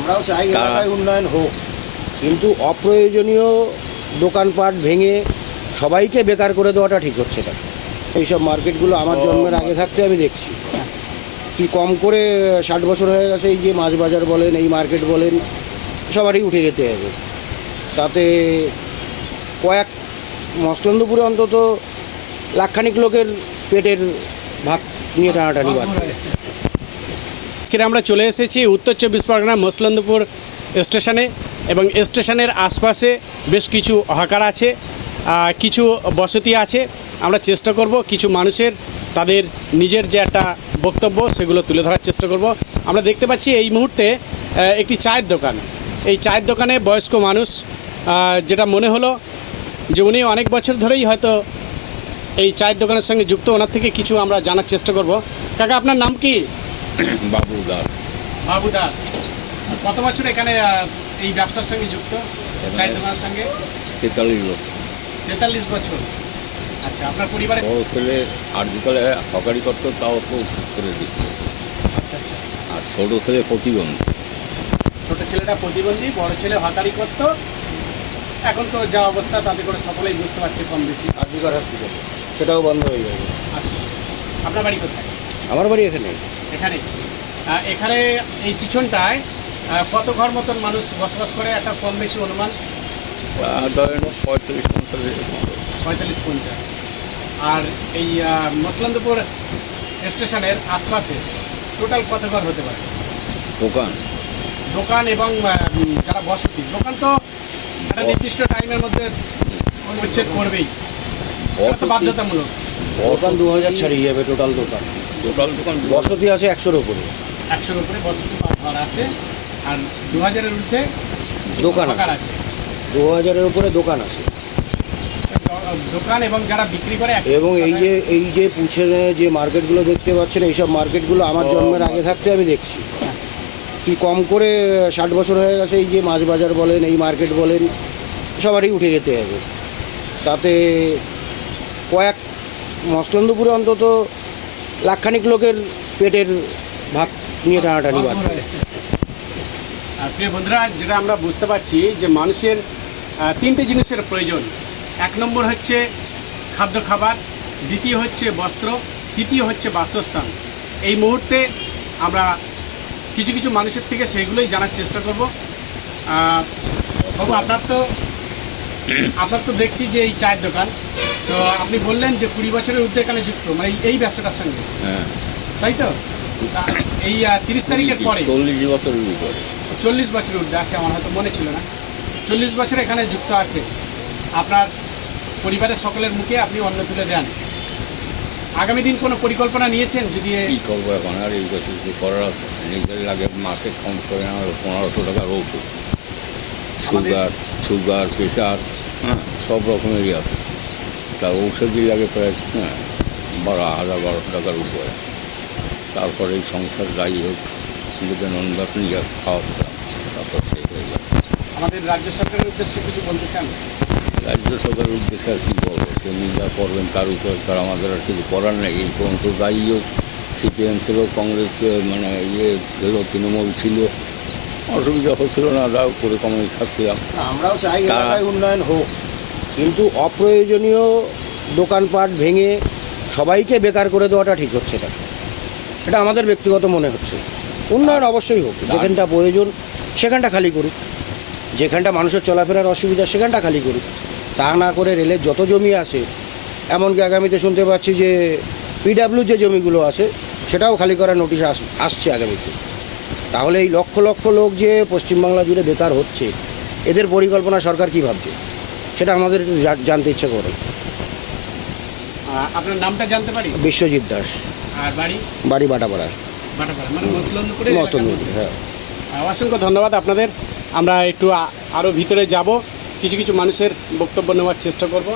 আমরাও চাই এলাকায় উন্নয়ন হোক, কিন্তু অপ্রয়োজনীয় দোকানপাট ভেঙে সবাইকে বেকার করে দেওয়াটা ঠিক হচ্ছে না। এইসব মার্কেটগুলো আমার জন্মের আগে থাকতে আমি দেখছি, কি কম করে 60 বছর হয়ে গেছে। এই যে মাছ বাজার বলেন, এই মার্কেট বলেন, সবারই উঠে যেতে হবে। তাতে কয়েক মসলন্দপুরে অন্তত লাখখানিক লোকের পেটের ভাত নিয়ে টানাটানি বাঁধবে। আজকে আমরা চলে এসেছি উত্তর 24 পরগনা মসলন্দপুর স্টেশনে, এবং স্টেশনের আশপাশে বেশ কিছু হকার আছে, কিছু বসতি আছে। আমরা চেষ্টা করব কিছু মানুষের তাদের নিজের যে একটা বক্তব্য সেগুলো তুলে ধরার চেষ্টা করব। আমরা দেখতে পাচ্ছি এই মুহূর্তে একটি চায়ের দোকান। এই চায়ের দোকানে বয়স্ক মানুষ, যেটা মনে হলো যে উনি অনেক বছর ধরেই হয়তো এই চায়ের দোকানের সঙ্গে যুক্ত। ওনার থেকে কিছু আমরা জানার চেষ্টা করব। কাকা, আপনার নাম কি? বাবু দাস। বাবু দাস, কত বছর এখানে এই ব্যবসার সঙ্গে যুক্ত, চায়ের দোকানের সঙ্গে? 43 বছর। 43 বছর। আচ্ছা, আপনার পরিবারে? বড় ছেলে আর্জিকালে হকারি করতো, তাও তো করে দিচ্ছে। আচ্ছা আচ্ছা। আর ছোটো ছেলে প্রতিবন্ধী। ছোট ছেলেটা প্রতিবন্ধী, বড় ছেলে হকারি করতো। এখন তো যা অবস্থা তাতে করে সকলেই বুঝতে পারছে কম বেশি। আরজিকর হসপিটালে সেটাও বন্ধ হয়ে যাবে। আচ্ছা আচ্ছা। আপনার বাড়ি কোথায়? আমার বাড়ি এখানে। এখানে এখানে এই পিছনটায় কত ঘর মতন মানুষ বসবাস করে, একটা কম বেশি অনুমান? ধরেন 35-40 মতো। 45-50। আর এই মসলন্দপুর স্টেশনের আশপাশে টোটাল কত ঘর হতে পারে? দোকান দোকান এবং যারা বসতি, দোকান তো একটা নির্দিষ্ট টাইমের মধ্যে উচ্ছেদ করবেই, এটা তো বাধ্যতামূলক। দোকান 2000 ছাড়িয়ে যাবে টোটাল দোকান। দোকান বসতি আছে 100-র উপরে। 100-র উপরে বসতি বা ঘর আছে, আর 2000-এর ঊর্ধ্বে দোকান আছে। 2000-এর উপরে দোকান আছে। দোকান এবং যারা বিক্রি করে। এবং এই যে পুছেনে যে মার্কেটগুলো দেখতে পাচ্ছেন, এইসব মার্কেটগুলো আমার জন্মের আগে থাকতে আমি দেখছি, কি কম করে 60 বছর হয়ে গেছে। এই যে মাছ বাজার বলেন, এই মার্কেট বলেন, সবারই উঠে যেতে হবে। তাতে কয়েক মসলন্দপুরে অন্তত লাখখানিক লোকের পেটের ভাত নিয়ে টানাটানি বাঁধবে। প্রিয় বন্ধুরা, যেটা আমরা বুঝতে পারছি যে মানুষের 3টে জিনিসের প্রয়োজন। 1 নম্বর হচ্ছে খাদ্য খাবার, দ্বিতীয় হচ্ছে বস্ত্র, তৃতীয় হচ্ছে বাসস্থান। এই মুহূর্তে আমরা কিছু কিছু মানুষের থেকে সেগুলোই জানার চেষ্টা করব। বাবু, আপনার তো দেখছি যে এই চায়ের দোকান, তো আপনি বললেন যে 20 বছরের ঊর্ধ্বে এখানে যুক্ত, মানে এই ব্যবসাটার সঙ্গে, হ্যাঁ, তাই তো? এই 30 তারিখের পরে 40 বছরের উপরে। 40 বছরের ঊর্ধ্বে। আচ্ছা, আমার হয়তো মনে ছিল না। 40 বছর এখানে যুক্ত আছে। আপনার পরিবারের সকলের মুখে আপনি অন্ন তুলে দেন। আগামী দিন কোনো পরিকল্পনা নিয়েছেন? যদি কী করবো এখন, আর এই বছর কিছু করার আছে? নিজের লাগে মাসে কম করে আমার 1500 টাকার ওষুধ, সুগার, প্রেশার, হ্যাঁ, সব রকমেরই আছে। তার ঔষধই লাগে প্রায় 12,000-1200 টাকার উপরে। তারপরে এই সংসার যাই হোক, নন্দন নিয়ে খাওয়াচ্ছিলাম, তারপর সেই হয়ে যায়। আমাদের রাজ্য সরকারের উদ্দেশ্যে কিছু বলতে চান? রাজ্য সরকারের উদ্দেশ্যে আর কী বলবো, তিনি যা করবেন তার উপর তার আমাদের আর কিছু করার নেই। এই পর্যন্ত যাই হোক, সিপিএম ছিল, কংগ্রেস মানে ছিল, তৃণমূল ছিল, অসুবিধা হচ্ছিল না, যা করে কমে খাচ্ছিলাম। আমরাও চাই এলাকায় উন্নয়ন হোক, কিন্তু অপ্রয়োজনীয় দোকানপাট ভেঙে সবাইকে বেকার করে দেওয়াটা ঠিক হচ্ছে না। এটা আমাদের ব্যক্তিগত মনে হচ্ছে। উন্নয়ন অবশ্যই হোক, যেখানটা প্রয়োজন সেখানটা খালি করুক, যেখানটা মানুষের চলাফেরার অসুবিধা সেখানটা খালি করুক। তা না করে রেলের যত জমি আছে, এমনকি আগামীতে শুনতে পাচ্ছি যে পিডাব্লিউ যে জমিগুলো আছে সেটাও খালি করার নোটিশ আসছে আগামীতে। তাহলে এই লক্ষ লক্ষ লোক যে পশ্চিমবাংলা জুড়ে বেকার হচ্ছে, এদের পরিকল্পনা সরকার কী ভাবছে সেটা আমাদের একটু জানতে ইচ্ছে করে। আপনার নামটা জানতে পারি? বিশ্বজিৎ দাস। আর বাড়ি বাটাপাড়া। মানে মসলন্দপুরে? হ্যাঁ। অসংখ্য ধন্যবাদ আপনাদের। আমরা একটু আরও ভিতরে যাব, কিছু কিছু মানুষের বক্তব্য নেওয়ার চেষ্টা করব।